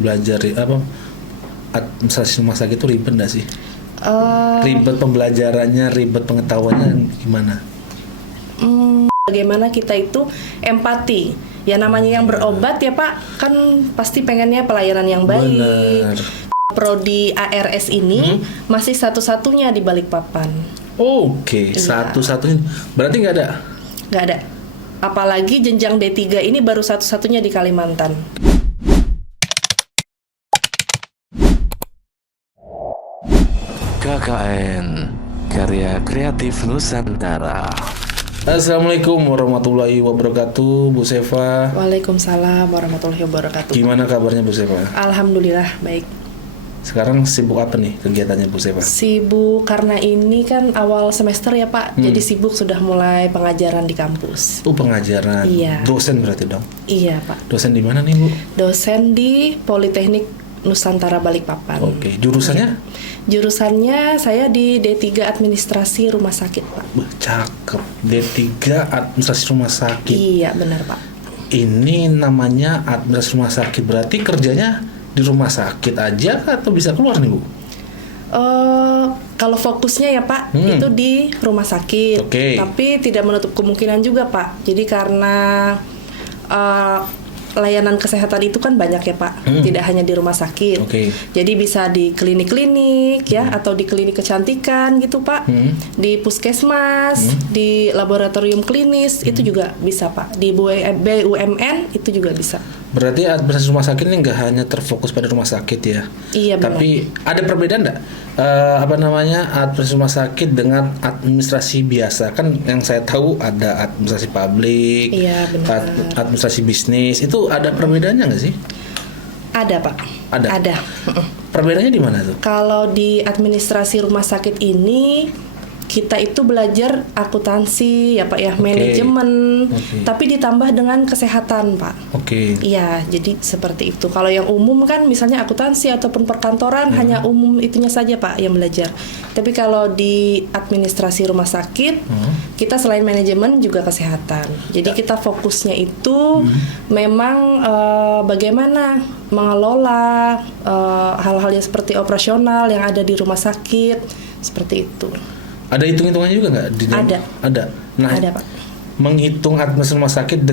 belajar apa administrasi rumah sakit itu ribet nggak sih? Ribet pembelajarannya, ribet pengetahuannya gimana? Bagaimana kita itu empati. Ya namanya yang berobat ya Pak, kan pasti pengennya pelayanan yang baik. Benar. Prodi ARS ini masih satu-satunya di Balikpapan. Oke, Iya. satu-satunya. Berarti nggak ada? Nggak ada. Apalagi jenjang D3 ini baru satu-satunya di Kalimantan. KKN Karya Kreatif Nusantara. Assalamualaikum warahmatullahi wabarakatuh, Bu Seva. Waalaikumsalam warahmatullahi wabarakatuh. Gimana kabarnya Bu Seva? Alhamdulillah baik. Sekarang sibuk apa nih kegiatannya Bu Seva? Sibuk karena ini kan awal semester ya Pak. Jadi sibuk sudah mulai pengajaran di kampus. Pengajaran. Iya. Dosen berarti dong? Iya Pak. Dosen di mana nih Bu? Dosen di Politeknik Nusantara Balikpapan. Oke, jurusannya? Jurusannya saya di D3 Administrasi Rumah Sakit Pak. Cakep. D3 Administrasi Rumah Sakit. Iya benar Pak. Ini namanya administrasi rumah sakit, berarti kerjanya di rumah sakit aja atau bisa keluar nih Bu? Kalau fokusnya ya Pak itu di rumah sakit, Oke. tapi tidak menutup kemungkinan juga Pak. Jadi karena layanan kesehatan itu kan banyak ya Pak, tidak hanya di rumah sakit. Oke. Jadi bisa di klinik-klinik ya, atau di klinik kecantikan gitu Pak, di puskesmas, di laboratorium klinis itu juga bisa Pak, di BUMN itu juga bisa. Berarti administrasi rumah sakit ini nggak hanya terfokus pada rumah sakit ya? Iya benar. Tapi ada perbedaan nggak? Administrasi rumah sakit dengan administrasi biasa? Kan yang saya tahu ada administrasi publik, Iya benar. administrasi bisnis. Itu ada perbedaannya nggak sih? Ada Pak. Ada? Ada. Perbedaannya di mana tuh? Kalau di administrasi rumah sakit ini kita itu belajar akuntansi ya Pak ya, manajemen, tapi ditambah dengan kesehatan Pak. Oke. Iya, jadi seperti itu. Kalau yang umum kan misalnya akuntansi ataupun perkantoran hanya umum itunya saja Pak yang belajar. Tapi kalau di administrasi rumah sakit, kita selain manajemen juga kesehatan. Jadi kita fokusnya itu memang bagaimana mengelola hal-hal yang seperti operasional yang ada di rumah sakit, seperti itu. Ada hitung-hitungannya juga nggak? Ada. Ada. Nah, Ada Pak. menghitung administrasi rumah sakit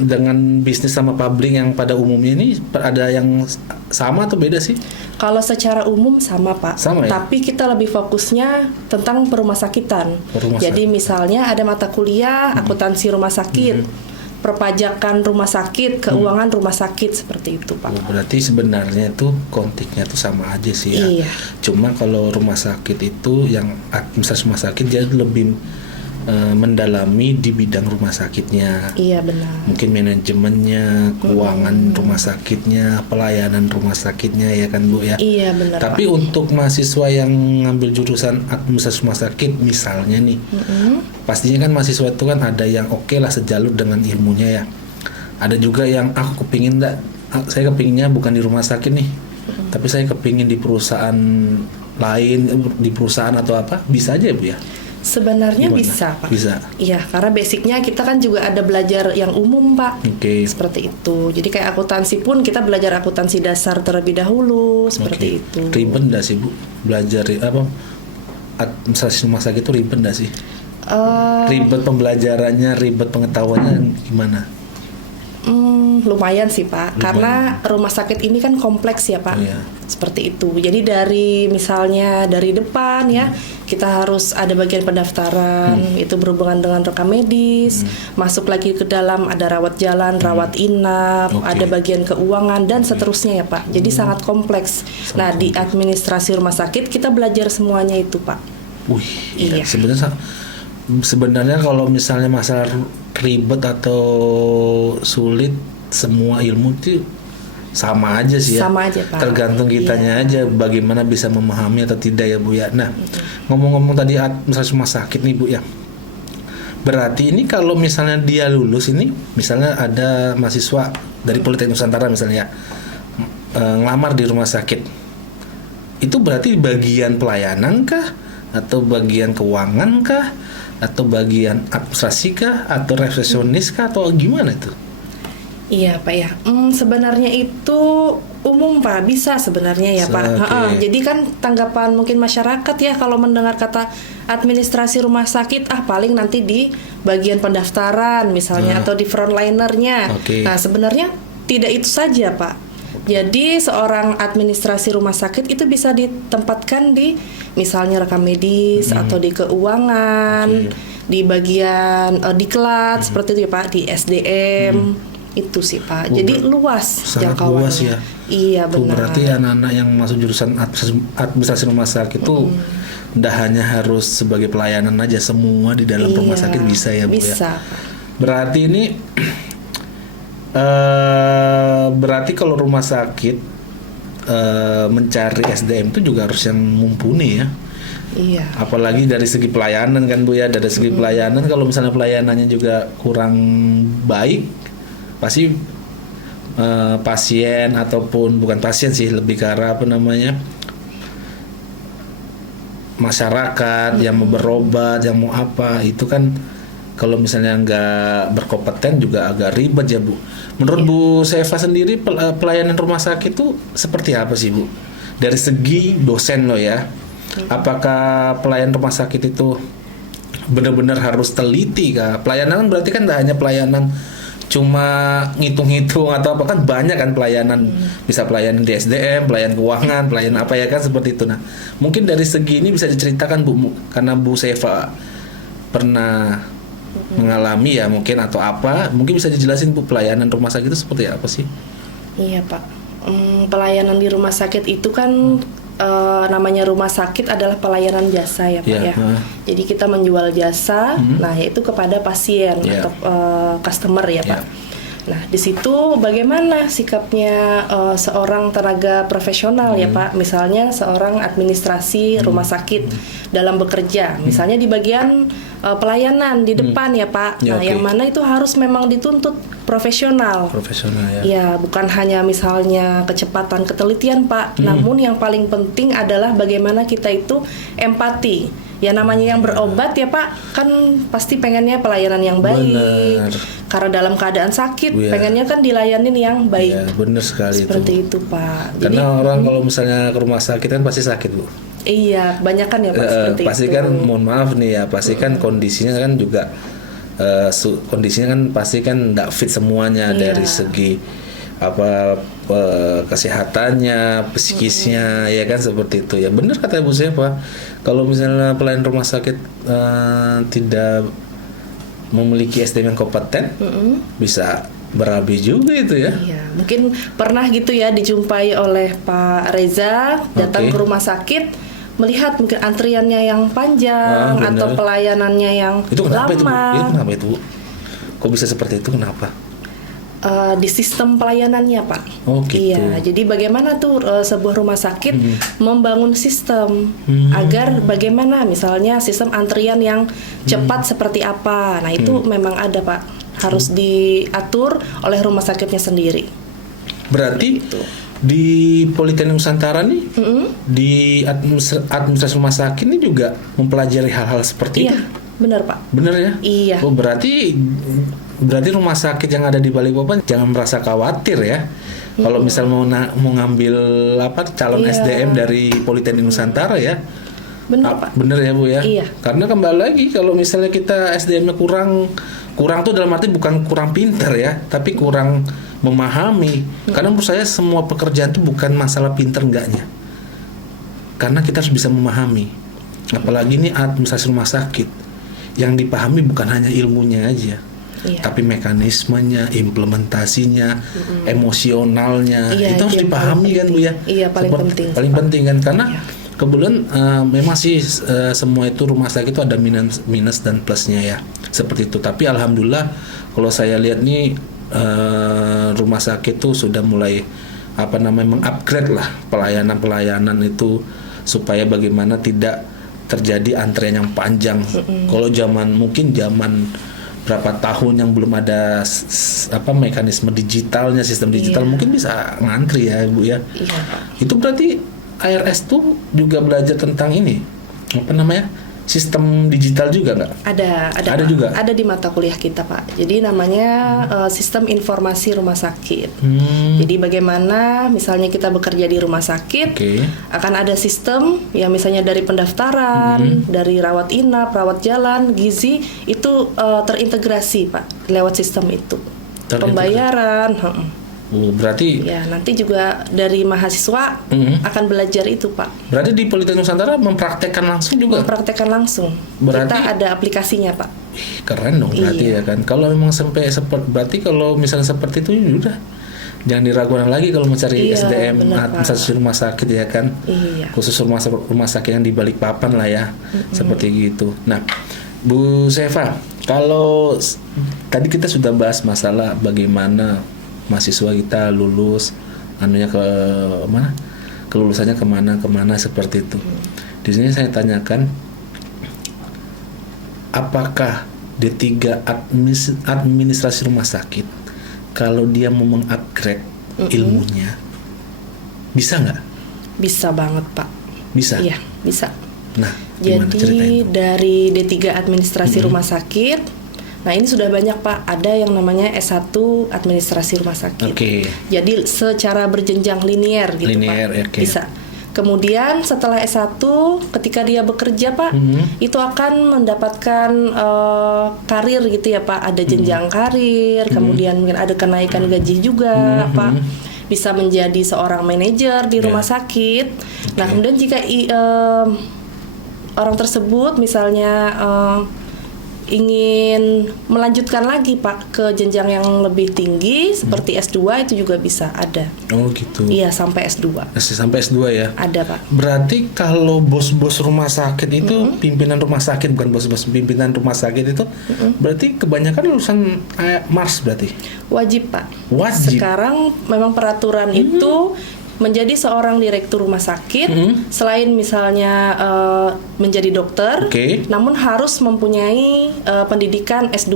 dengan bisnis sama publik yang pada umumnya ini ada yang sama atau beda sih? Kalau secara umum sama Pak, Sama ya? tapi kita lebih fokusnya tentang perumahsakitan. Perumah Jadi misalnya ada mata kuliah akuntansi rumah sakit, perpajakan rumah sakit, keuangan rumah sakit, seperti itu Pak. Berarti sebenarnya itu konteksnya itu sama aja sih ya. Iya. Cuma kalau rumah sakit itu yang administrasi rumah sakit jadi lebih mendalami di bidang rumah sakitnya. Iya benar. Mungkin manajemennya, keuangan rumah sakitnya, pelayanan rumah sakitnya ya kan Bu ya. Iya benar Tapi Pak. untuk mahasiswa yang ngambil jurusan administrasi rumah sakit misalnya nih, pastinya kan mahasiswa itu kan ada yang oke lah sejalur dengan ilmunya ya. Ada juga yang aku kepingin saya kepinginnya bukan di rumah sakit nih, tapi saya kepingin di perusahaan lain, di perusahaan atau apa, bisa aja Bu ya? Sebenarnya Gimana? bisa Pak. Bisa. Iya, karena basicnya kita kan juga ada belajar yang umum Pak. Oke. Seperti itu. Jadi kayak akuntansi pun kita belajar akuntansi dasar terlebih dahulu, seperti itu. Ribet nggak sih Bu belajar administrasi rumah sakit itu ribet nggak sih? Ribet pembelajarannya, ribet pengetahuannya gimana? Lumayan sih Pak, karena rumah sakit ini kan kompleks ya Pak. Iya. Seperti itu. Jadi misalnya dari depan ya, kita harus ada bagian pendaftaran, itu berhubungan dengan rekam medis, masuk lagi ke dalam ada rawat jalan, rawat inap, Oke. ada bagian keuangan dan seterusnya ya Pak. Jadi sangat kompleks. Nah, di administrasi rumah sakit kita belajar semuanya itu Pak. Wih, Iya. Sebenarnya kalau misalnya masalah ribet atau sulit, semua ilmu itu sama aja sih ya. Sama aja Pak. Tergantung kitanya aja bagaimana bisa memahami atau tidak ya Bu ya. Nah, ngomong-ngomong tadi administrasi rumah sakit nih Bu ya. Berarti ini kalau misalnya dia lulus ini, misalnya ada mahasiswa dari Politeknik Nusantara misalnya ngelamar di rumah sakit. Itu berarti bagian pelayanan kah? Atau bagian keuangan kah? Atau bagian administrasi kah? Atau resepsionis kah? Atau gimana itu? Iya Pak ya. Sebenarnya itu umum Pak, bisa sebenarnya ya Pak. Oke. Jadi kan tanggapan mungkin masyarakat ya kalau mendengar kata administrasi rumah sakit, paling nanti di bagian pendaftaran misalnya atau di frontlinernya. Oke. Nah sebenarnya tidak itu saja Pak. Jadi seorang administrasi rumah sakit itu bisa ditempatkan di misalnya rekam medis atau di keuangan, di bagian diklat seperti itu ya Pak, di SDM. Itu sih Pak. Jadi luas Sangat jangkauannya. luas ya. Iya Tuh, benar. berarti anak-anak yang masuk jurusan administrasi rumah sakit itu ndak hanya harus sebagai pelayanan aja, semua di dalam rumah Iya, sakit bisa ya Bu ya. bisa. Berarti ini berarti kalau rumah sakit mencari SDM itu juga harus yang mumpuni ya. Iya. Apalagi dari segi pelayanan kan Bu ya. Dari segi pelayanan, kalau misalnya pelayanannya juga kurang baik, pasti pasien ataupun bukan pasien sih, lebih ke arah apa namanya, masyarakat yang mau berobat, yang mau apa, itu kan kalau misalnya nggak berkompeten juga agak ribet ya Bu. Menurut Bu Seva sendiri, pelayanan rumah sakit itu seperti apa sih Bu? Dari segi dosen loh ya, apakah pelayan rumah sakit itu benar-benar harus teliti kah? Pelayanan berarti kan tidak hanya pelayanan cuma ngitung-ngitung atau apa, kan banyak kan pelayanan, bisa pelayanan di SDM, pelayanan keuangan, pelayanan apa ya kan seperti itu. Nah, mungkin dari segi ini bisa diceritakan Bu, karena Bu Seva pernah mengalami ya mungkin atau apa, mungkin bisa dijelasin Bu, pelayanan rumah sakit itu seperti apa sih? Iya Pak. Pelayanan di rumah sakit itu kan namanya rumah sakit adalah pelayanan jasa ya Pak Iya, ya. Jadi kita menjual jasa, nah yaitu kepada pasien atau customer ya Pak. Nah di situ bagaimana sikapnya seorang tenaga profesional ya Pak. Misalnya seorang administrasi rumah sakit dalam bekerja, misalnya di bagian pelayanan di depan ya Pak. Ya, Nah yang mana itu harus memang dituntut profesional. Profesional ya. Ya, bukan hanya misalnya kecepatan, ketelitian, Pak. Namun yang paling penting adalah bagaimana kita itu empati. Ya namanya yang berobat ya Pak, kan pasti pengennya pelayanan yang baik. Benar. Karena dalam keadaan sakit, Iya. pengennya kan dilayanin yang baik. Ya, benar sekali Seperti itu. itu Pak. Karena orang kalau misalnya ke rumah sakit kan pasti sakit Bu. Iya, kebanyakan ya Pak seperti Pasti itu. kan, mohon maaf nih ya, pasti kan kondisinya kan juga kondisinya kan pasti kan tidak fit semuanya, dari segi apa kesehatannya, psikisnya ya kan seperti itu ya. Benar kata Bu Seva, kalau misalnya pelayan rumah sakit tidak memiliki SDM yang kompeten, bisa berabi juga itu ya. Iya, mungkin pernah gitu ya dijumpai oleh Pak Reza datang Oke. ke rumah sakit, melihat mungkin antriannya yang panjang benar. atau pelayanannya yang Itu kenapa itu Bu? lama. Itu kenapa itu Bu? Kok bisa seperti itu, kenapa? Di sistem pelayanannya Pak. Oh, gitu. Iya, jadi bagaimana tuh sebuah rumah sakit membangun sistem agar bagaimana misalnya sistem antrian yang cepat seperti apa. Nah itu memang ada Pak, harus diatur oleh rumah sakitnya sendiri. Berarti di Politeknik Nusantara nih, di administrasi rumah sakit ini juga mempelajari hal-hal seperti Iya, itu. benar Pak. Bener ya? Iya. Oh, berarti rumah sakit yang ada di Balikpapan jangan merasa khawatir ya. Kalau misal mau ngambil calon Iya. SDM dari Politeknik Nusantara ya. Benar Pak. Bener ya Bu ya? Iya. Karena kembali lagi kalau misalnya kita SDM-nya kurang tuh dalam arti bukan kurang pinter ya, tapi kurang memahami. Karena menurut saya semua pekerjaan itu bukan masalah pinter enggaknya. Karena kita harus bisa memahami. Apalagi ini administrasi rumah sakit. Yang dipahami bukan hanya ilmunya aja. Iya. Tapi mekanismenya, implementasinya, emosionalnya, Iya, itu harus yang dipahami paling kan Bu ya. penting. Iya, paling penting. Paling penting kan, karena Iya. kebetulan memang sih semua itu rumah sakit itu ada minus dan plusnya ya, seperti itu. Tapi alhamdulillah kalau saya lihat nih rumah sakit itu sudah mulai mengupgrade lah pelayanan itu supaya bagaimana tidak terjadi antrian yang panjang. Kalau mungkin zaman berapa tahun yang belum ada mekanisme digitalnya, sistem digital, mungkin bisa ngantri ya Bu ya. Iya Pak. Itu berarti ARS tuh juga belajar tentang ini, sistem digital juga nggak? Ada Ada Pak. juga? Ada di mata kuliah kita Pak. Jadi namanya sistem informasi rumah sakit. Jadi bagaimana misalnya kita bekerja di rumah sakit, Oke. akan ada sistem yang misalnya dari pendaftaran, dari rawat inap, rawat jalan, gizi itu terintegrasi Pak lewat sistem itu. Terintegrasi. Pembayaran, Berarti ya nanti juga dari mahasiswa akan belajar itu Pak. berarti di Politeknik Nusantara mempraktekkan langsung juga? Mempraktekkan langsung. Berarti- Kita ada aplikasinya Pak. Keren dong berarti Iya. ya kan. Kalau memang sampai berarti kalau misalnya seperti itu ya udah jangan diragukan lagi kalau mencari Iya, SDM benar, Pak. administrasi rumah sakit ya kan. Iya. Khusus rumah sakit yang di Balikpapan lah ya. Seperti gitu. Nah, Bu Seva, kalau tadi kita sudah bahas masalah bagaimana mahasiswa kita lulus anunya ke mana? Kelulusannya kemana seperti itu. Di sini saya tanyakan, apakah D3 administrasi rumah sakit kalau dia mau mengupgrade ilmunya bisa nggak? Bisa banget Pak. Bisa. Iya, bisa. Nah, gimana Jadi ceritain? dari D3 administrasi rumah sakit, nah ini sudah banyak Pak, ada yang namanya S1 administrasi rumah sakit. Oke. Jadi secara berjenjang linier gitu Linear, Pak. oke. Bisa. Kemudian setelah S1 ketika dia bekerja Pak, itu akan mendapatkan karir gitu ya Pak. Ada jenjang karir, kemudian mungkin ada kenaikan gaji juga Pak. Bisa menjadi seorang manajer di rumah sakit. Nah, kemudian jika orang tersebut misalnya ingin melanjutkan lagi Pak ke jenjang yang lebih tinggi seperti S2 itu juga bisa ada. Oh gitu. Iya, sampai S2. Sampai S2 ya. Ada Pak. Berarti kalau bos-bos rumah sakit itu pimpinan rumah sakit, bukan bos-bos pimpinan rumah sakit itu berarti kebanyakan lulusan Mars berarti. Wajib Pak. Wajib. Sekarang memang peraturan itu menjadi seorang direktur rumah sakit selain misalnya menjadi dokter, Oke. namun harus mempunyai pendidikan S2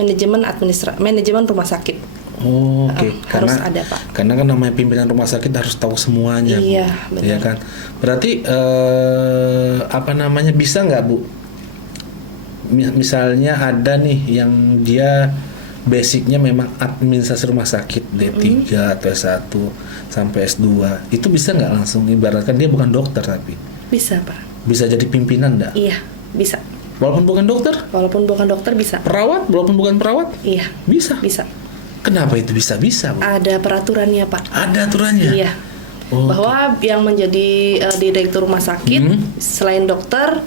manajemen rumah sakit. Oh, oke. Harus ada, Pak. Karena kan namanya pimpinan rumah sakit harus tahu semuanya. Bu. Iya, benar. Iya kan. Berarti apa namanya bisa nggak Bu? Misalnya ada nih yang dia basicnya memang administrasi rumah sakit D3 atau S1 sampai S2, itu bisa nggak langsung ibaratkan dia bukan dokter tapi Bisa Pak. bisa jadi pimpinan nggak? Iya, bisa. Walaupun bukan dokter, Walaupun bukan dokter bisa. perawat walaupun bukan perawat Iya, bisa. bisa. Kenapa itu bisa Bu? Ada peraturannya Pak. Ada aturannya. Iya. Oh, Bahwa yang menjadi direktur rumah sakit selain dokter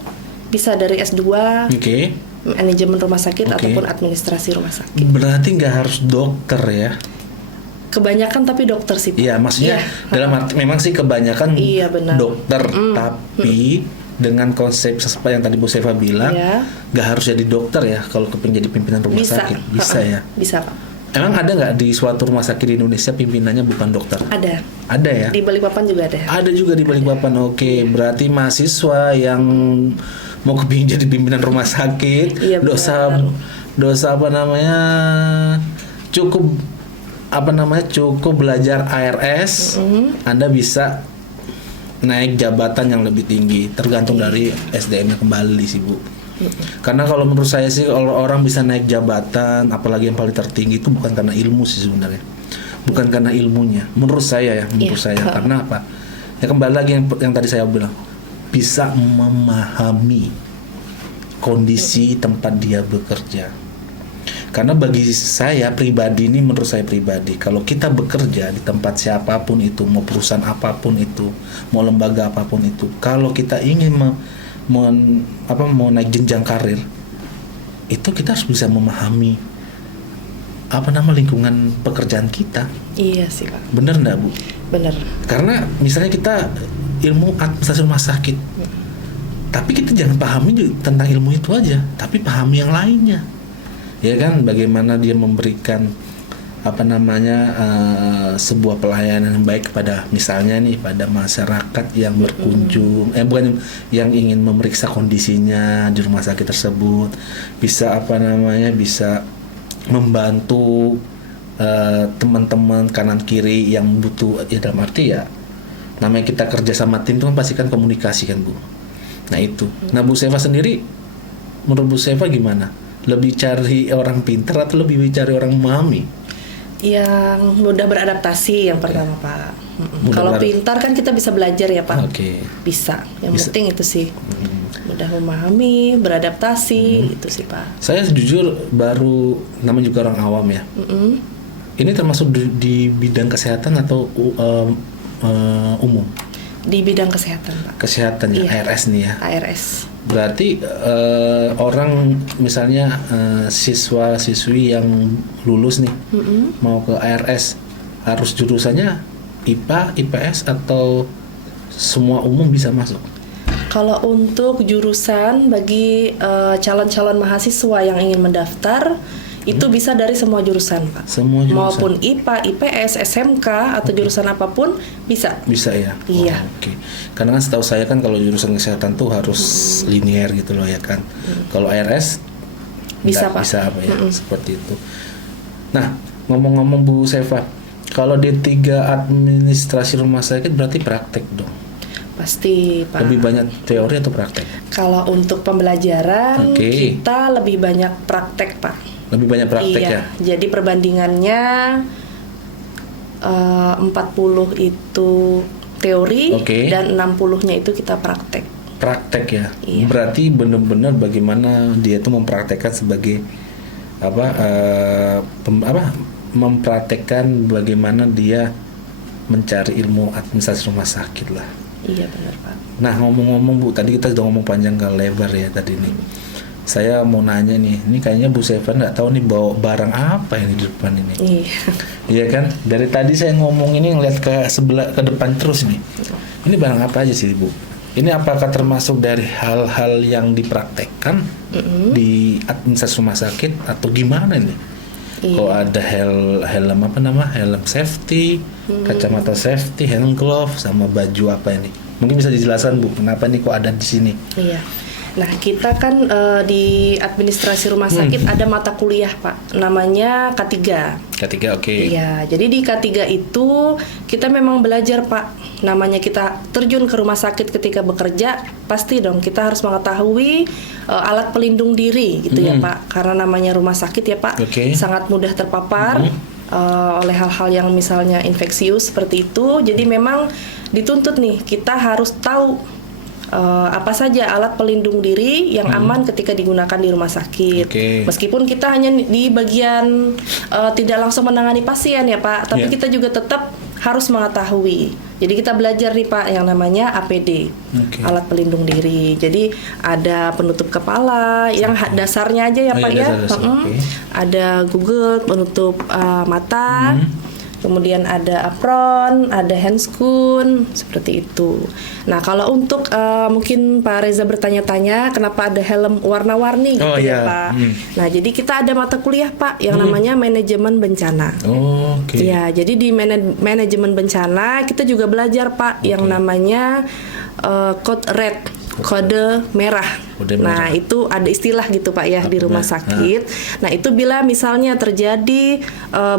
bisa dari S2 Oke. manajemen rumah sakit Oke. ataupun administrasi rumah sakit. Berarti nggak harus dokter ya? Kebanyakan tapi dokter sih Pak. Iya, maksudnya Iya. dalam arti memang sih kebanyakan Iya, benar. dokter, tapi dengan konsep seperti yang tadi Bu Seva bilang, Iya. nggak harus jadi dokter ya kalau kepingin jadi pimpinan rumah Bisa. sakit, bisa ya. Bisa Pak. Emang ada nggak di suatu rumah sakit di Indonesia pimpinannya bukan dokter? Ada. Ada ya? Di Balikpapan juga ada. Ada juga di Balikpapan. Oke, berarti mahasiswa yang mau kepingin jadi pimpinan rumah sakit, Iya, dosa apa namanya, cukup belajar ARS, Anda bisa naik jabatan yang lebih tinggi, tergantung dari SDM-nya kembali sih Bu. Karena kalau menurut saya sih kalau orang bisa naik jabatan, apalagi yang paling tertinggi itu bukan karena ilmu sih sebenarnya, bukan karena ilmunya. Menurut saya ya, menurut saya. Karena apa? Ya kembali lagi yang tadi saya bilang, bisa memahami kondisi tempat dia bekerja. Karena bagi saya pribadi ini, menurut saya pribadi, kalau kita bekerja di tempat siapapun itu, mau perusahaan apapun itu, mau lembaga apapun itu, kalau kita ingin mau naik jenjang karir, itu kita harus bisa memahami lingkungan pekerjaan kita. Iya sih Pak. Bener nggak Bu? Bener. Karena misalnya kita ilmu administrasi rumah sakit, tapi kita jangan pahami tentang ilmu itu aja, tapi pahami yang lainnya, ya kan? Bagaimana dia memberikan sebuah pelayanan yang baik kepada misalnya nih pada masyarakat yang berkunjung, bukan yang ingin memeriksa kondisinya di rumah sakit tersebut, bisa bisa membantu teman-teman kanan kiri yang butuh, ya dalam arti ya namanya kita kerja sama tim itu kan pasti kan komunikasi kan Bu. Nah itu. Nah Bu Seva sendiri, menurut Bu Seva gimana? Lebih cari orang pintar atau lebih cari orang memahami? Yang mudah beradaptasi yang pertama Pak. Mudah Kalau beradaptasi. pintar kan kita bisa belajar ya Pak. Oke. Bisa. Yang Bisa. penting itu sih. Mudah memahami, beradaptasi, itu sih Pak. Saya jujur baru, namanya juga orang awam ya. Ini termasuk di bidang kesehatan atau umum? Di bidang kesehatan Pak. Kesehatan ya, Iya. ARS nih ya. ARS. Berarti orang misalnya siswa-siswi yang lulus nih mau ke ARS harus jurusannya IPA, IPS atau semua umum bisa masuk? Kalau untuk jurusan bagi calon-calon mahasiswa yang ingin mendaftar itu bisa dari semua jurusan Pak. Semua jurusan? Maupun IPA, IPS, SMK atau jurusan apapun bisa. Bisa ya? Iya. Oh, oke. Karena kan setahu saya kan kalau jurusan kesehatan tuh harus linear gitu loh ya kan. Kalau ARS Bisa, nggak Pak. bisa apa ya seperti itu. Nah ngomong-ngomong Bu Seva, kalau D3 administrasi rumah sakit berarti praktek dong. Pasti Pak. Lebih banyak teori atau praktek? Kalau untuk pembelajaran Oke. kita lebih banyak praktek Pak. Lebih banyak praktek Iya. ya? Jadi perbandingannya 40 itu teori Oke. dan 60-nya itu kita praktek. Praktek ya. Iya. Berarti benar-benar bagaimana dia tuh mempraktekkan sebagai mempraktekkan bagaimana dia mencari ilmu administrasi rumah sakit lah. Iya benar Pak. Nah ngomong-ngomong Bu, tadi kita sudah ngomong panjang kali lebar ya tadi nih. Saya mau nanya nih, ini kayaknya Bu Seva nggak tahu nih bawa barang apa yang di depan ini. Iya. Iya kan? Dari tadi saya ngomong ini ngeliat ke sebelah ke depan terus nih. Ini barang apa aja sih Bu? Ini apakah termasuk dari hal-hal yang dipraktekkan di administrasi rumah sakit atau gimana nih? Iya. Kok ada helm apa nama? Helm safety, kacamata safety, hand glove, sama baju apa ini? Mungkin bisa dijelaskan Bu, kenapa nih kok ada di sini? Iya. Nah, kita kan di administrasi rumah sakit ada mata kuliah, Pak. Namanya K3. Ketiga, oke. Iya, jadi di K3 itu kita memang belajar, Pak. Namanya kita terjun ke rumah sakit ketika bekerja, pasti dong kita harus mengetahui alat pelindung diri gitu ya, Pak. Karena namanya rumah sakit ya, Pak. Oke. Sangat mudah terpapar oleh hal-hal yang misalnya infeksius seperti itu. Jadi memang dituntut nih kita harus tahu apa saja alat pelindung diri yang aman ketika digunakan di rumah sakit. Oke. Meskipun kita hanya di bagian tidak langsung menangani pasien ya Pak, tapi Yeah. kita juga tetap harus mengetahui. Jadi kita belajar nih Pak yang namanya APD, Oke. alat pelindung diri. Jadi ada penutup kepala yang dasarnya aja ya Oh, Pak iya, ya. dasar, oke. Ada Google penutup mata. Kemudian ada apron, ada handscoon, seperti itu. Nah, kalau untuk mungkin Pak Reza bertanya-tanya kenapa ada helm warna-warni gitu Oh, iya. ya Pak. Nah, jadi kita ada mata kuliah Pak yang namanya manajemen bencana. Oke. Ya, jadi di manajemen bencana kita juga belajar Pak yang namanya code red, kode merah. Kode merah. Nah, itu ada istilah gitu Pak ya di rumah sakit. Nah, itu bila misalnya terjadi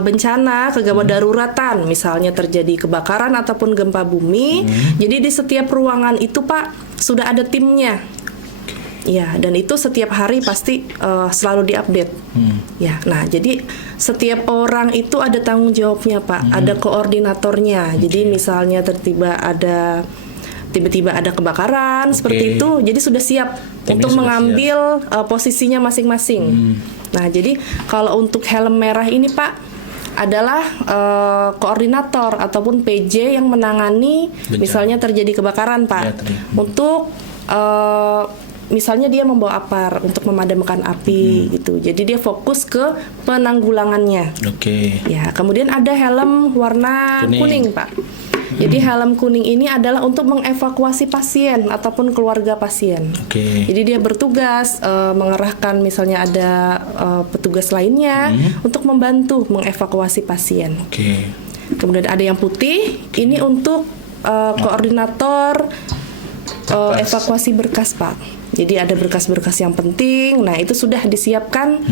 bencana, kegawat daruratan, misalnya terjadi kebakaran ataupun gempa bumi. Jadi di setiap ruangan itu Pak sudah ada timnya. Ya, dan itu setiap hari pasti selalu diupdate. Ya, nah jadi setiap orang itu ada tanggung jawabnya Pak, ada koordinatornya. Jadi misalnya tiba-tiba ada kebakaran seperti itu, jadi sudah siap Timnya untuk sudah mengambil posisinya masing-masing. Nah, jadi kalau untuk helm merah ini Pak adalah koordinator ataupun PJ yang menangani Bencana. misalnya terjadi kebakaran Pak. Ya, tadi. Untuk misalnya dia membawa apar untuk memadamkan api gitu. Jadi dia fokus ke penanggulangannya. Oke. Ya, kemudian ada helm warna kuning, Pak. Jadi helm kuning ini adalah untuk mengevakuasi pasien ataupun keluarga pasien. Oke. Jadi dia bertugas mengerahkan misalnya ada petugas lainnya untuk membantu mengevakuasi pasien. Oke. Kemudian ada yang putih, ini untuk koordinator evakuasi berkas, Pak. Jadi ada berkas-berkas yang penting. Nah, itu sudah disiapkan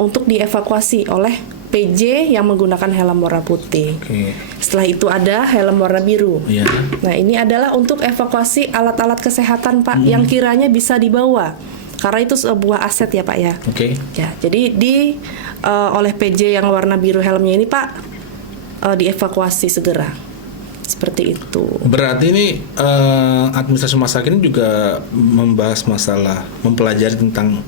untuk dievakuasi oleh PJ yang menggunakan helm warna putih. Oke. Setelah itu ada helm warna biru. Iya. Nah, ini adalah untuk evakuasi alat-alat kesehatan, Pak, yang kiranya bisa dibawa. Karena itu sebuah aset ya, Pak ya. Oke. Ya, jadi oleh PJ yang warna biru helmnya ini, Pak, dievakuasi segera. Seperti itu. Berarti ini administrasi rumah sakit ini juga membahas masalah mempelajari tentang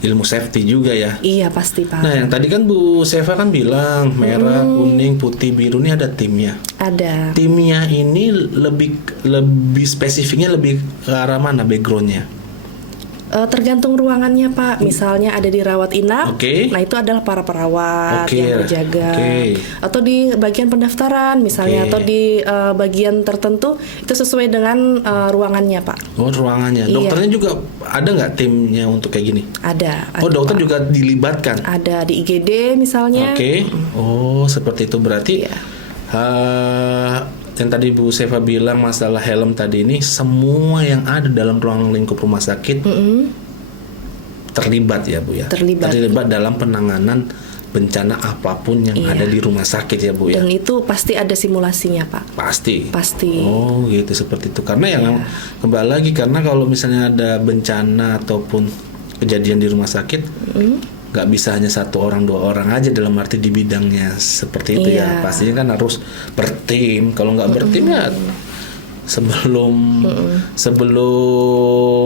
ilmu safety juga ya. Iya, pasti, Pak. Nah, yang tadi kan Bu Seva kan bilang merah, kuning, putih, biru ini ada timnya. Ada. Timnya ini lebih spesifiknya lebih ke arah mana backgroundnya? Tergantung ruangannya, Pak. Misalnya ada di rawat inap, Oke. nah itu adalah para perawat Oke. yang berjaga. Oke. Atau di bagian pendaftaran misalnya, Oke. atau di bagian tertentu itu sesuai dengan ruangannya, Pak. Oh, ruangannya. Iya. Dokternya juga ada nggak timnya untuk kayak gini? Ada. Oh, dokter Pak. juga dilibatkan. Ada di IGD misalnya. Oke. Oh, seperti itu berarti. Iya. Yang tadi Bu Seva bilang masalah helm tadi ini semua yang ada dalam ruang lingkup rumah sakit terlibat ya Bu ya. Terlibat. Dalam penanganan bencana apapun yang Iya. ada di rumah sakit ya Bu ya. Dan itu pasti ada simulasinya, Pak. Pasti. Pasti. Oh gitu seperti itu. Karena yang kembali lagi karena kalau misalnya ada bencana ataupun kejadian di rumah sakit, nggak bisa hanya satu orang dua orang aja dalam arti di bidangnya seperti itu ya. Iya. Pastinya kan harus bertim. Kalau nggak bertim ya sebelum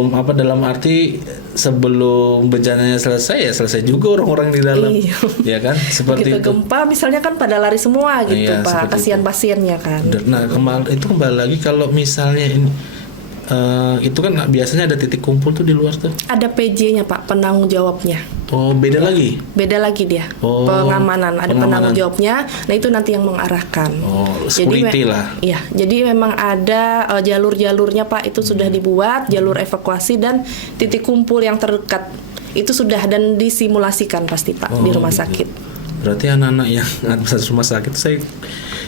apa dalam arti sebelum bencananya selesai ya selesai juga orang-orang di dalam. Iya. Ya kan seperti Begitu itu. gempa misalnya kan pada lari semua gitu, Iya, Pak. seperti Kasihan itu. pasiennya kan. Nah, kembali lagi kalau misalnya ini itu kan biasanya ada titik kumpul tuh di luar tuh. Ada PJ-nya, Pak, penanggung jawabnya. Oh, beda lagi. Beda lagi dia. Oh, Pengamanan, ada pengamanan. penanggung jawabnya. Nah, itu nanti yang mengarahkan. Oh, security lah. Iya, jadi memang ada jalur-jalurnya, Pak, itu sudah dibuat, jalur evakuasi dan titik kumpul yang terdekat. Itu sudah dan disimulasikan pasti, Pak, di rumah gitu. sakit. Berarti anak-anak yang administrasi rumah sakit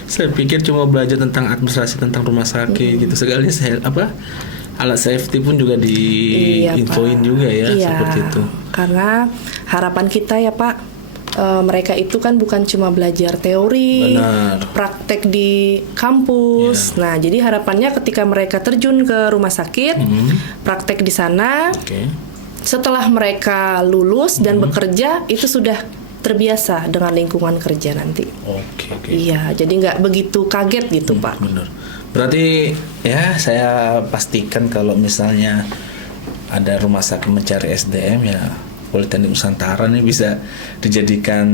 saya pikir cuma belajar tentang administrasi tentang rumah sakit gitu. Segalanya alat safety pun juga Iya, diinfoin Pak. juga ya Iya, seperti itu. karena harapan kita ya, Pak, mereka itu kan bukan cuma belajar teori, Benar. praktek di kampus. Iya. Nah, jadi harapannya ketika mereka terjun ke rumah sakit, praktek di sana, Oke. setelah mereka lulus dan bekerja, itu sudah terbiasa dengan lingkungan kerja nanti. Oke. Iya, jadi nggak begitu kaget gitu, Pak. Benar. Berarti ya saya pastikan kalau misalnya ada rumah sakit mencari SDM ya Politeknik Nusantara nih bisa dijadikan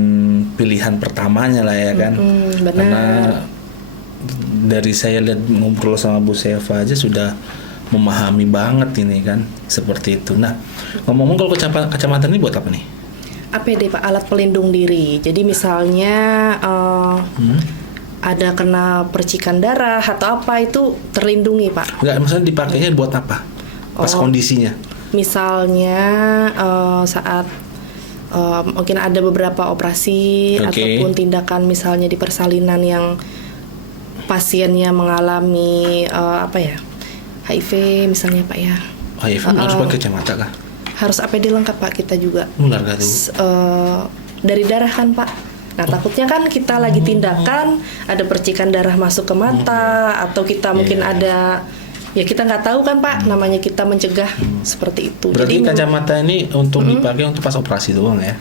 pilihan pertamanya lah ya kan. benar. Karena dari saya lihat ngobrol sama Bu Seva aja sudah memahami banget ini kan seperti itu. Nah, ngomong-ngomong kalau kacamata ini buat apa nih? APD, Pak, alat pelindung diri. Jadi misalnya ada kena percikan darah atau apa itu terlindungi, Pak. Enggak, maksudnya dipakainya buat apa? Pas kondisinya. Misalnya saat mungkin ada beberapa operasi Oke. ataupun tindakan misalnya di persalinan yang pasiennya mengalami HIV misalnya, Pak ya. HIV harus pakai kacamata kah? Harus APD lengkap, Pak, kita juga. Ular gak tuh? Dari darah kan, Pak. Nah, takutnya kan kita lagi tindakan ada percikan darah masuk ke mata atau kita mungkin ada ya kita nggak tahu kan, Pak, namanya kita mencegah seperti itu. Berarti Jadi kacamata ini untuk dipakai untuk pas operasi doang ya?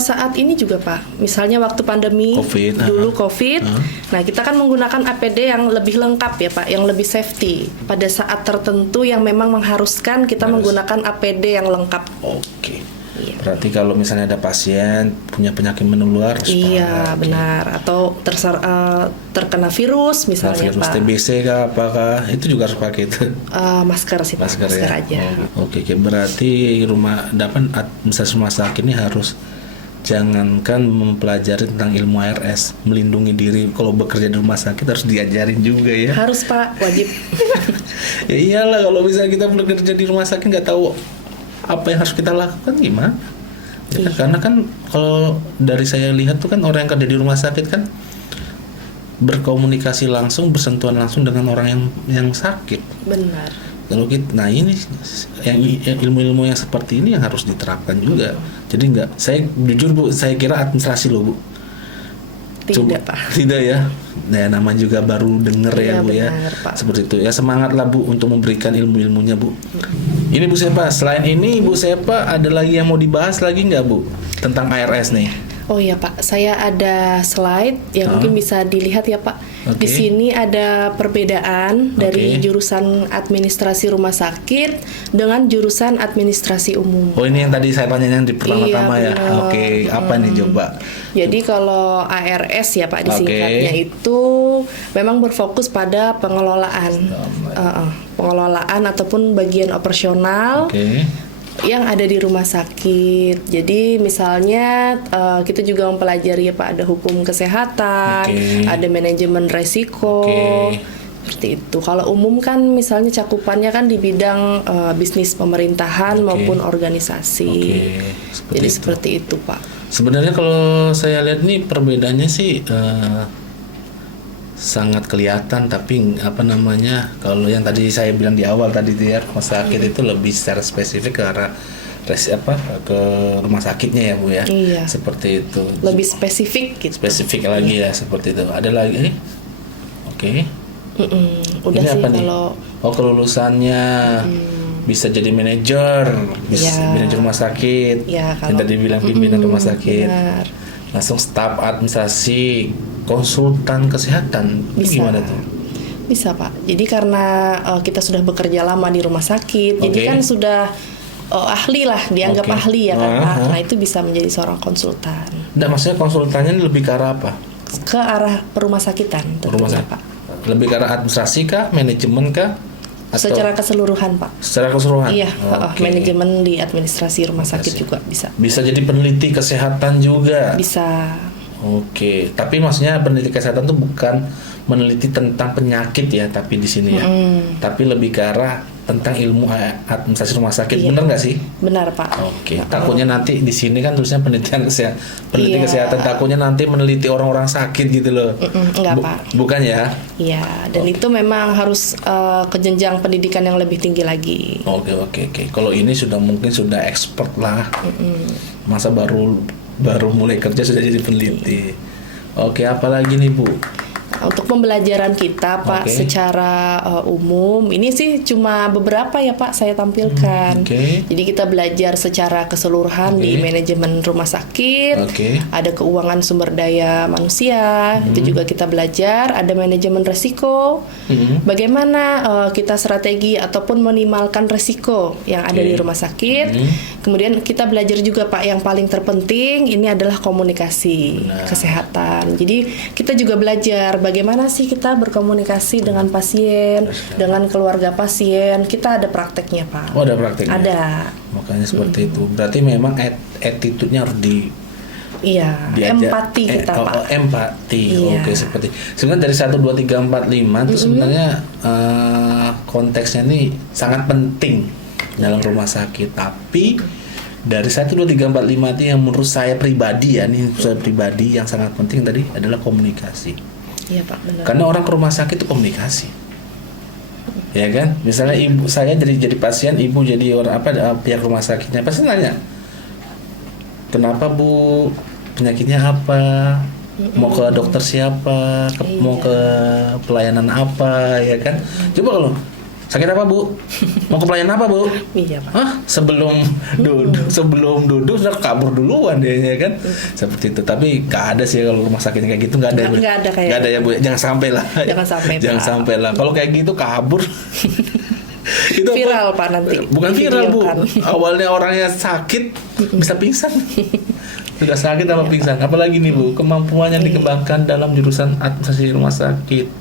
saat ini juga, Pak, misalnya waktu pandemi COVID, dulu COVID, nah kita kan menggunakan APD yang lebih lengkap ya, Pak, yang lebih safety pada saat tertentu yang memang mengharuskan kita menggunakan APD yang lengkap. Oke. Iya. Berarti kalau misalnya ada pasien punya penyakit menular harus Iya, pakai. benar. Atau terkena virus Nah, misalnya, virus Pak. TBC kah apakah itu juga harus pakai itu? Masker sih, Pak. Masker Masker ya. aja. Oh, Oke. Berarti administrasi rumah sakit ini harus jangankan mempelajari tentang ilmu ARS, melindungi diri kalau bekerja di rumah sakit harus diajarin juga ya. Harus, Pak, wajib. Ya iyalah kalau misalnya kita bekerja di rumah sakit nggak tahu apa yang harus kita lakukan gimana? Ya kan? Karena kan kalau dari saya lihat tuh kan orang yang kerja di rumah sakit kan berkomunikasi langsung, bersentuhan langsung dengan orang yang sakit. Benar. Kalau kita, nah ini yang ilmu-ilmu yang seperti ini yang harus diterapkan juga. Jadi saya jujur Bu, saya kira administrasi loh Bu. Tidak, Pak. Tidak ya. Nah, nama juga baru denger ya, Iya, Bu ya. benar, Pak. Seperti itu. Ya, semangatlah Bu untuk memberikan ilmu-ilmunya, Bu. Ini Bu Sepa, selain ini Bu Sepa ada lagi yang mau dibahas lagi nggak, Bu? Tentang ARS nih. Oh iya Pak, saya ada slide yang mungkin bisa dilihat ya Pak. Oke. Di sini ada perbedaan dari Oke. jurusan administrasi rumah sakit dengan jurusan administrasi umum. Oh, ini yang tadi saya tanyain di pertama-tama Iya, ya. benar. Oke, apa nih coba? Jadi kalau ARS ya Pak disingkatnya Oke. itu memang berfokus pada pengelolaan, pengelolaan ataupun bagian operasional Oke. yang ada di rumah sakit. Jadi misalnya kita juga mempelajari ya Pak ada hukum kesehatan, Oke. ada manajemen resiko. Oke. Seperti itu. Kalau umum kan misalnya cakupannya kan di bidang bisnis pemerintahan Oke. maupun organisasi. Oke, seperti Jadi itu. seperti itu Pak. Sebenarnya kalau saya lihat nih perbedaannya sih sangat kelihatan, tapi apa namanya, kalau yang tadi saya bilang di awal tadi tuh ya, rumah sakit itu lebih secara spesifik ke arah ke rumah sakitnya ya Bu ya. Iya. Seperti itu. Lebih spesifik gitu. Spesifik lagi ya seperti itu. Ada lagi? Oke. Udah Ini sih apa nih? kalau Kelulusannya bisa jadi manajer, bisa Ya. manajer rumah sakit. Ya, Yang tadi bilang pimpinan rumah sakit. benar. Langsung staf administrasi, konsultan kesehatan. Itu Bisa. gimana tuh? Bisa Pak. Jadi karena kita sudah bekerja lama di rumah sakit, jadi Oke. kan sudah ahli lah, dianggap Oke. ahli ya kan Pak. Aha. Nah itu bisa menjadi seorang konsultan Nggak, maksudnya konsultannya lebih ke arah apa? ke arah rumah sakitan Rumah tentunya sakit. Pak. Lebih ke arah administrasi kah, manajemen kah? Atau Secara keseluruhan Pak. secara keseluruhan? Iya, Oke. manajemen di administrasi rumah sakit juga bisa. Bisa jadi peneliti kesehatan juga. Bisa. Oke, tapi maksudnya peneliti kesehatan itu bukan meneliti tentang penyakit ya, tapi di sini ya, tapi lebih ke arah tentang ilmu administrasi rumah sakit, Iya. bener nggak sih? Benar Pak. Oke, takutnya nanti di sini kan tulisnya penelitian peneliti Iya. kesehatan, takutnya nanti meneliti orang-orang sakit gitu loh. Enggak Pak. Bukan ya? Iya, dan itu memang harus ke jenjang pendidikan yang lebih tinggi lagi. Oke. Kalau ini mungkin sudah expert lah. Masa baru mulai kerja sudah jadi peneliti. Oke, apalagi nih Bu? Untuk pembelajaran kita Pak Oke. secara umum ini sih cuma beberapa ya Pak saya tampilkan. Oke. Jadi kita belajar secara keseluruhan di Oke. manajemen rumah sakit, Oke. ada keuangan sumber daya manusia, itu juga kita belajar, ada manajemen resiko, bagaimana kita strategi ataupun minimalkan resiko yang ada Oke. di rumah sakit. Kemudian kita belajar juga Pak yang paling terpenting ini adalah komunikasi kesehatan. Jadi kita juga belajar bagaimana sih kita berkomunikasi dengan pasien, dengan keluarga pasien. Kita ada prakteknya Pak. Oh, ada prakteknya? Ada. Makanya seperti itu. Berarti memang attitude-nya harus Iya, diajak. empati kita Pak. Empati. Iya. Oke, seperti. Sebenarnya dari 1 2 3 4 5 itu sebenarnya konteksnya ini sangat penting dalam rumah sakit. Tapi dari 1 2 3 4 5 itu yang menurut saya pribadi ya, nih saya pribadi yang sangat penting tadi adalah komunikasi. Iya Pak, benar. Karena orang ke rumah sakit itu komunikasi. Ya kan? Misalnya ibu saya jadi pasien, ibu jadi orang pihak rumah sakitnya pasti nanya, "Kenapa Bu? Penyakitnya apa? Mau ke dokter siapa? Mau ke pelayanan apa?" Ya kan? Coba kalau sakit apa Bu? Mau ke pelayanan apa Bu? Iya Pak. Hah? Sebelum duduk sudah kabur duluan dia ya kan? Seperti itu. Tapi nggak ada sih kalau rumah sakit kayak gitu, nggak ada. Bu. Nggak ada kayak Nggak ada ya Bu. Jangan sampai lah. Jangan sampai, Jangan Pak. sampai lah. Kalau kayak gitu kabur. Itu Viral, Pak, nanti. Bukan viral Bu. Divideokan. Awalnya orangnya sakit bisa pingsan. Sudah sakit sama pingsan. Apalagi nih Bu, kemampuan yang dikembangkan dalam jurusan administrasi rumah sakit.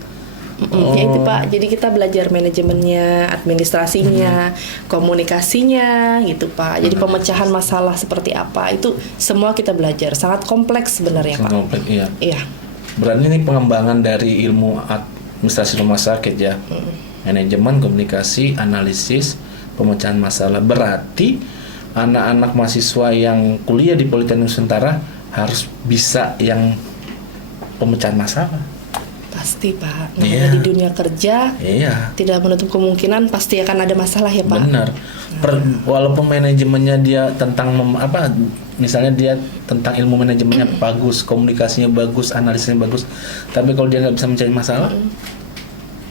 Ya itu Pak, jadi kita belajar manajemennya, administrasinya, komunikasinya gitu Pak. Jadi pemecahan masalah seperti apa, itu semua kita belajar. Sangat kompleks sebenarnya Pak. Kompleks, iya. Iya. Berarti ini pengembangan dari ilmu administrasi rumah sakit ya. Manajemen, komunikasi, analisis, pemecahan masalah. Berarti anak-anak mahasiswa yang kuliah di Politeknik Nusantara harus bisa yang pemecahan masalah. Pasti Pak. Iya. Namanya di dunia kerja Iya. tidak menutup kemungkinan pasti akan ada masalah ya Pak. Benar. Walaupun manajemennya dia tentang misalnya dia tentang ilmu manajemennya bagus, komunikasinya bagus, analisanya bagus, tapi kalau dia nggak bisa mencari masalah,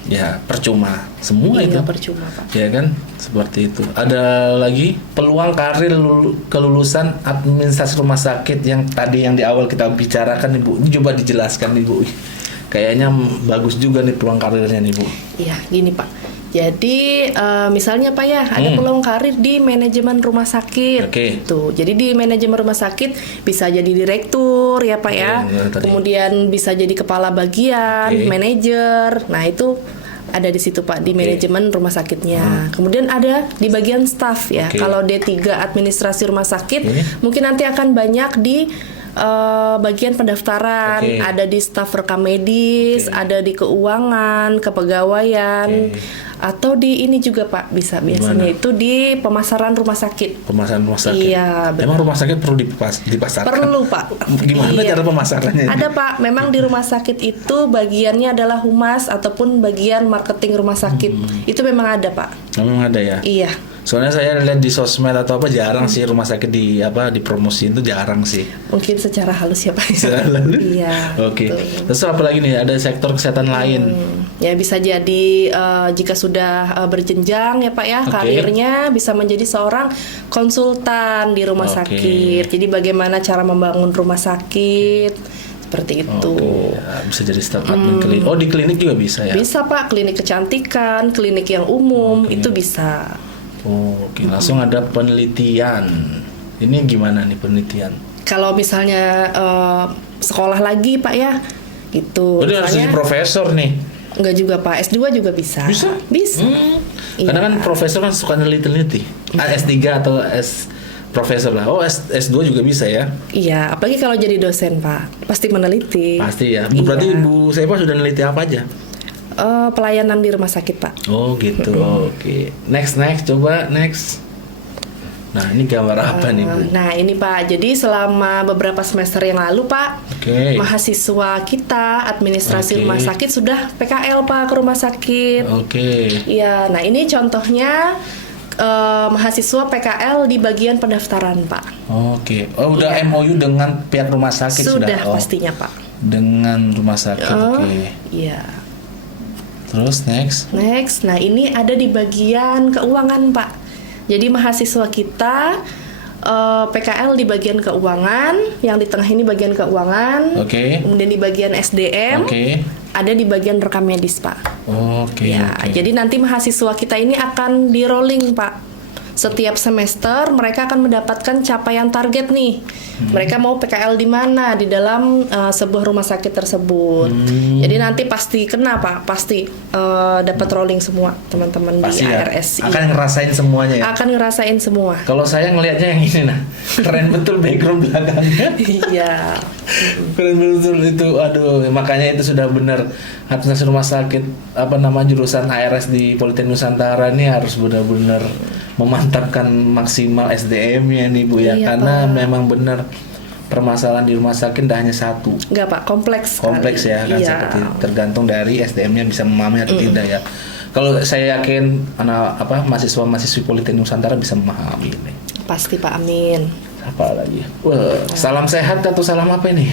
ya percuma semua itu. Iya, percuma Pak. Ya kan, seperti itu. Ada lagi peluang karir kelulusan administrasi rumah sakit yang tadi yang di awal kita bicarakan Ibu. Ini coba dijelaskan Ibu. Kayaknya bagus juga nih peluang karirnya nih Bu. Iya, gini Pak. Jadi misalnya Pak ya, ada peluang karir di manajemen rumah sakit. Oke. Tuh, jadi di manajemen rumah sakit bisa jadi direktur ya Pak ya. Tadi. Kemudian bisa jadi kepala bagian, manajer. Nah, itu ada di situ Pak di manajemen rumah sakitnya. Kemudian ada di bagian staff ya. Kalau D3 administrasi rumah sakit, mungkin nanti akan banyak di bagian pendaftaran, ada di staf rekam medis, ada di keuangan, kepegawaian, atau di ini juga Pak bisa biasanya itu di pemasaran rumah sakit. Pemasaran rumah sakit. Iya, benar. Emang rumah sakit perlu dipasarkan? Perlu Pak. Gimana cara pemasarannya? Ada Pak, memang di rumah sakit itu bagiannya adalah humas ataupun bagian marketing rumah sakit. Itu memang ada Pak. Memang ada ya. Iya. Soalnya saya lihat di sosmed atau apa jarang sih rumah sakit dipromosiin itu jarang sih. Mungkin secara halus ya Pak. Iya. Oke. Betul. Terus apa lagi nih? Ada sektor kesehatan lain. Ya bisa jadi jika sudah berjenjang ya Pak ya karirnya bisa menjadi seorang konsultan di rumah sakit. Jadi bagaimana cara membangun rumah sakit seperti itu. Ya, bisa jadi staf admin klinik. Oh di klinik juga bisa ya? Bisa Pak, klinik kecantikan, klinik yang umum itu bisa. Oke, langsung ada penelitian. Ini gimana nih penelitian? Kalau misalnya sekolah lagi Pak ya, gitu. Udah harus jadi profesor nih. Enggak juga Pak, S2 juga bisa. Bisa? Bisa. Karena kan profesor kan suka neliti-neliti. S3 atau profesor lah. Oh S2 juga bisa ya? Iya, apalagi kalau jadi dosen Pak, pasti meneliti. Pasti ya. Berarti Ibu Sepa sudah neliti apa aja? Pelayanan di rumah sakit Pak. Oh gitu. Oke. Next coba next. Nah ini gambar apa nih Bu? Nah ini Pak, jadi selama beberapa semester yang lalu Pak, mahasiswa kita administrasi rumah sakit sudah PKL Pak ke rumah sakit. Iya, nah ini contohnya mahasiswa PKL di bagian pendaftaran Pak. Oke. Oh udah MOU dengan pihak rumah sakit sudah? Sudah pastinya Pak. Dengan rumah sakit. Iya. Terus next. Nah ini ada di bagian keuangan Pak. Jadi mahasiswa kita PKL di bagian keuangan, yang di tengah ini bagian keuangan. Kemudian di bagian SDM, ada di bagian rekam medis Pak. Jadi nanti mahasiswa kita ini akan di rolling Pak. Setiap semester mereka akan mendapatkan capaian target nih. Mereka mau PKL di mana di dalam sebuah rumah sakit tersebut. Jadi nanti pasti kena Pak, pasti dapat rolling semua teman-teman di ARS. Akan ngerasain semuanya ya. Akan ngerasain semua. Kalau saya ngelihatnya yang ini nah, keren betul background belakangnya. Iya. Keren betul itu. Aduh, makanya itu sudah benar administrasi rumah sakit jurusan ARS di Politeknik Nusantara ini harus benar-benar memantapkan maksimal SDM-nya nih Bu ya. Karena memang benar permasalahan di rumah sakit tidak hanya satu. Enggak Pak, kompleks ya kan seperti tergantung dari SDM-nya bisa memahami atau tidak ya. Kalau saya yakin mahasiswa-mahasiswi Politeknik Nusantara bisa memahami ini. Pasti Pak, amin. Apa lagi? Salam sehat atau salam apa ini?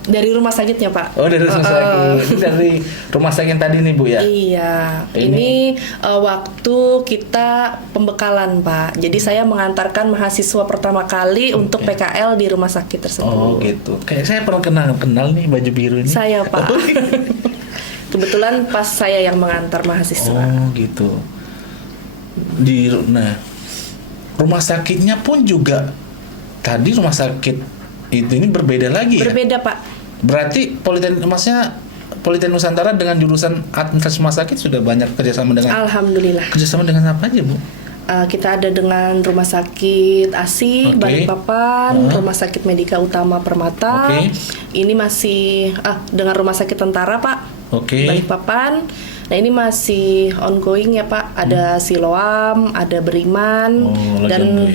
Dari rumah sakitnya Pak. Oh dari rumah sakit. Dari rumah sakit tadi nih Bu ya? Iya. Ini waktu kita pembekalan Pak. Jadi saya mengantarkan mahasiswa pertama kali untuk PKL di rumah sakit tersebut. Oh gitu. Kayak saya pernah kenal nih baju biru ini. Saya Pak. Kebetulan pas saya yang mengantar mahasiswa. Oh gitu. Nah rumah sakitnya pun juga tadi rumah sakit ini berbeda lagi ya? Berbeda Pak. Berarti Politeknik Nusantara dengan jurusan administrasi rumah sakit sudah banyak kerjasama dengan. Alhamdulillah. Kerjasama dengan apa aja Bu? Kita ada dengan Rumah Sakit ASI Balikpapan, Rumah Sakit Medika Utama Permata. Ini masih dengan Rumah Sakit Tentara Pak. Balikpapan. Nah ini masih ongoing ya Pak. Ada Siloam, ada Beriman, dan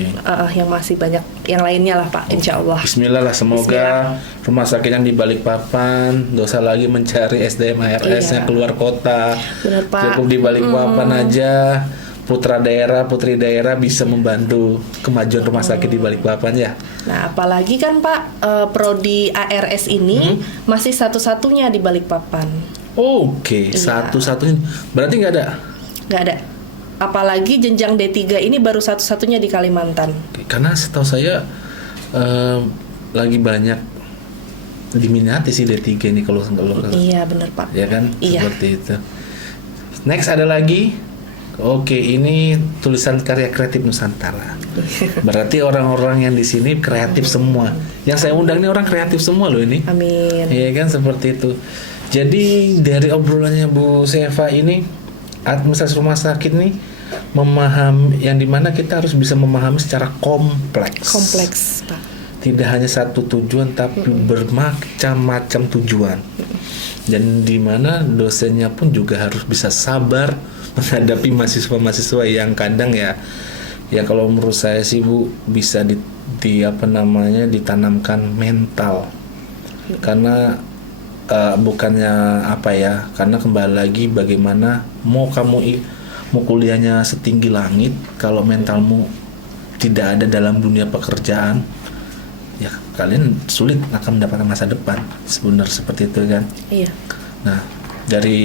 yang masih banyak yang lainnya lah Pak. Insya Allah. Bismillah lah, semoga rumah sakit yang di Balikpapan dosa lagi mencari SDM ARS-nya keluar kota. Benar Pak. Cukup di Balikpapan aja putra daerah, putri daerah bisa membantu kemajuan rumah sakit di Balikpapan ya. Nah, apalagi kan Pak, prodi ARS ini masih satu-satunya di Balikpapan. Oke, Iya. satu-satunya. Berarti nggak ada? Nggak ada. Apalagi jenjang D3 ini baru satu-satunya di Kalimantan. Oke, karena setahu saya lagi banyak diminati sih D3 ini kalau Iya, benar Pak. ya kan? Iya. Seperti itu. Next ada lagi. Oke, ini tulisan karya kreatif Nusantara. Berarti orang-orang yang di sini kreatif semua. Yang saya undang ini orang kreatif semua loh ini. Amin. Iya kan, seperti itu. Jadi dari obrolannya Bu Seva ini, administrasi rumah sakit nih memahami yang dimana kita harus bisa memahami secara kompleks. Kompleks, Pak. Tidak hanya satu tujuan tapi bermacam-macam tujuan. Dan dimana dosennya pun juga harus bisa sabar menghadapi mahasiswa-mahasiswa yang kadang ya kalau menurut saya sih Bu bisa ditanamkan mental. Karena bukannya apa ya, karena kembali lagi bagaimana mau kuliahnya setinggi langit kalau mentalmu tidak ada dalam dunia pekerjaan, ya kalian sulit akan mendapatkan masa depan. Sebenarnya seperti itu kan. Iya. Nah, dari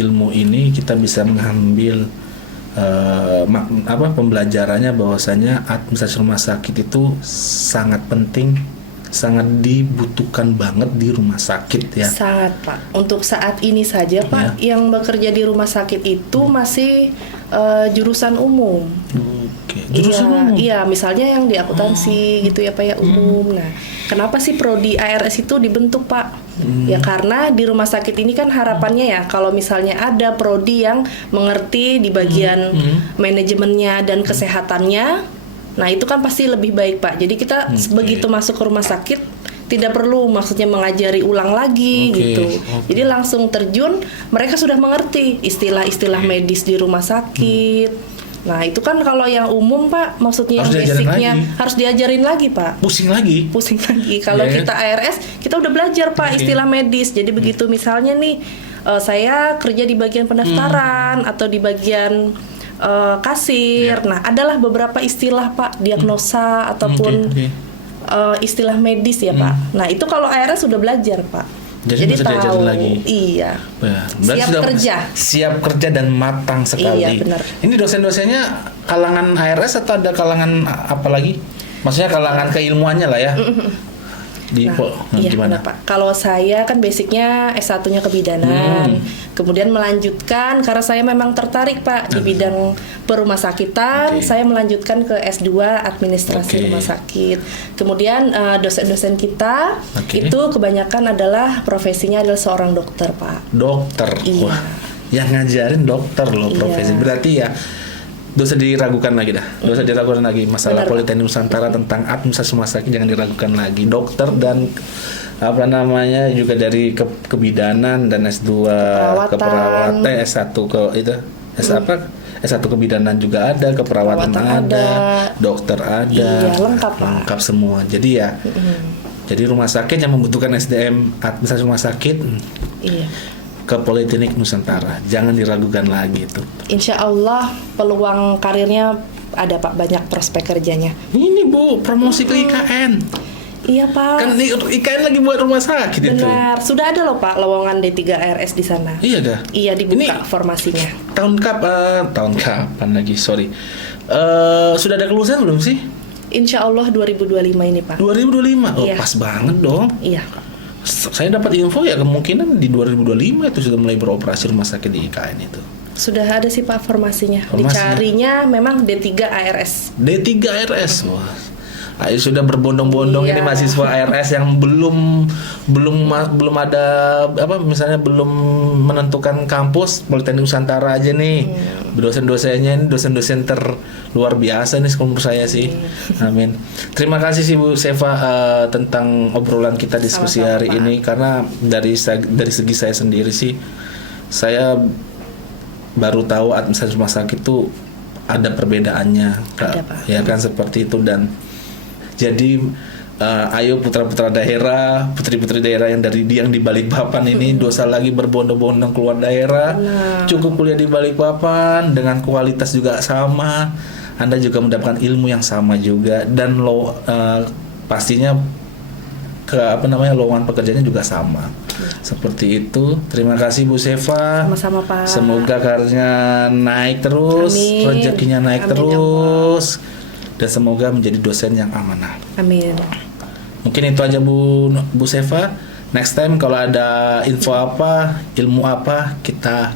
ilmu ini kita bisa mengambil pembelajarannya bahwasanya administrasi rumah sakit itu sangat penting, sangat dibutuhkan banget di rumah sakit ya. Sangat Pak. Untuk saat ini saja Pak, yang bekerja di rumah sakit itu masih jurusan umum. Oke. Jurusan umum. Iya, misalnya yang di akuntansi gitu ya Pak ya, umum. Nah, kenapa sih prodi ARS itu dibentuk Pak? Ya karena di rumah sakit ini kan harapannya ya kalau misalnya ada prodi yang mengerti di bagian manajemennya dan kesehatannya, nah itu kan pasti lebih baik Pak. Jadi kita begitu masuk ke rumah sakit tidak perlu maksudnya mengajari ulang lagi gitu. Jadi langsung terjun, mereka sudah mengerti istilah-istilah medis di rumah sakit. Nah itu kan kalau yang umum Pak, maksudnya Harus yang diajarin basicnya lagi. harus diajarin lagi Pak. Pusing lagi. Kalau Ya, kita ARS, kita udah belajar Pak istilah medis. Jadi begitu misalnya nih, saya kerja di bagian pendaftaran atau di bagian kasir. Nah, adalah beberapa istilah Pak, diagnosa ataupun istilah medis ya Pak. Nah, itu kalau ARS sudah belajar Pak. Jadi bisa diajarin tahu. lagi. Iya. Ya, siap kerja dan matang sekali. Iya, benar. Ini dosen-dosennya kalangan ARS atau ada kalangan apa lagi? Maksudnya kalangan keilmuannya lah ya. Iya, gimana? benar, Pak? Kalau saya kan basicnya S1-nya kebidanan, kemudian melanjutkan karena saya memang tertarik Pak di bidang perumahsakitan, saya melanjutkan ke S2 administrasi rumah sakit. Kemudian dosen-dosen kita itu kebanyakan adalah profesinya adalah seorang dokter Pak. Dokter, Iya. Wah, yang ngajarin dokter loh profesi. Berarti ya dosa diragukan lagi dah. Dosa diragukan lagi masalah Benar, Politeknik Nusantara tentang administrasi rumah sakit jangan diragukan lagi. Dokter dan juga dari kebidanan dan S2 keperawatan, S1 ke itu S1 kebidanan juga ada, keperawatan ada, dokter ada. Iya, lengkap Pak. Lengkap semua. Jadi ya jadi rumah sakit yang membutuhkan SDM administrasi rumah sakit ke Politeknik Nusantara, jangan diragukan lagi itu. Insya Allah peluang karirnya ada Pak, banyak prospek kerjanya. Ini Bu, promosi ke IKN. Iya Pak. Kan IKN lagi buat rumah sakit itu. Benar, sudah ada loh Pak lowongan D3 ARS di sana. Iya dah. Iya, dibuka Ini formasinya. tahun kapan lagi? Sorry. Sudah ada kelulusan belum sih? Insya Allah 2025 ini Pak. 2025. Oh, Iya. pas banget dong. Iya. Saya dapat info ya kemungkinan di 2025 itu sudah mulai beroperasi rumah sakit di IKN itu. Sudah ada sih Pak formasinya. Dicarinya memang D3 ARS. D3 ARS. Wah. Ayo sudah berbondong-bondong ini mahasiswa ARS yang belum ada misalnya belum menentukan kampus Politeknik Nusantara aja nih. Dosen-dosennya ini dosen-dosen luar biasa nih menurut saya sih. Amin. Terima kasih sih Bu Seva tentang obrolan kita diskusi hari ini, karena dari segi saya sendiri sih saya baru tahu administrasi rumah sakit itu ada perbedaannya. Ada, Pak. Ya kan seperti itu, dan jadi ayo putra-putra daerah, putri-putri daerah yang di Balikpapan ini dosa lagi berbondong-bondong keluar daerah, cukup kuliah di Balikpapan dengan kualitas juga sama, Anda juga mendapatkan ilmu yang sama juga dan pastinya lowongan pekerjaannya juga sama. Seperti itu. Terima kasih Bu Seva. Sama-sama Pak. Semoga karirnya naik terus, Amin. rezekinya naik Amin, ya terus, dan semoga menjadi dosen yang amanah. Amin. Mungkin itu aja Bu Seva. Next time kalau ada info apa, ilmu apa, kita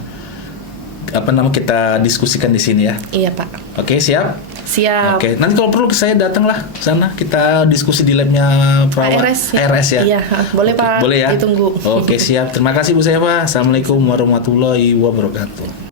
diskusikan di sini ya. Iya Pak. Oke, siap? Siap. Oke, nanti kalau perlu saya datanglah ke sana, kita diskusi di labnya perawat ARS ya. Iya, boleh Oke, Pak. boleh ya. Ditunggu. Oke, siap. Terima kasih Bu Seva. Assalamualaikum warahmatullahi wabarakatuh.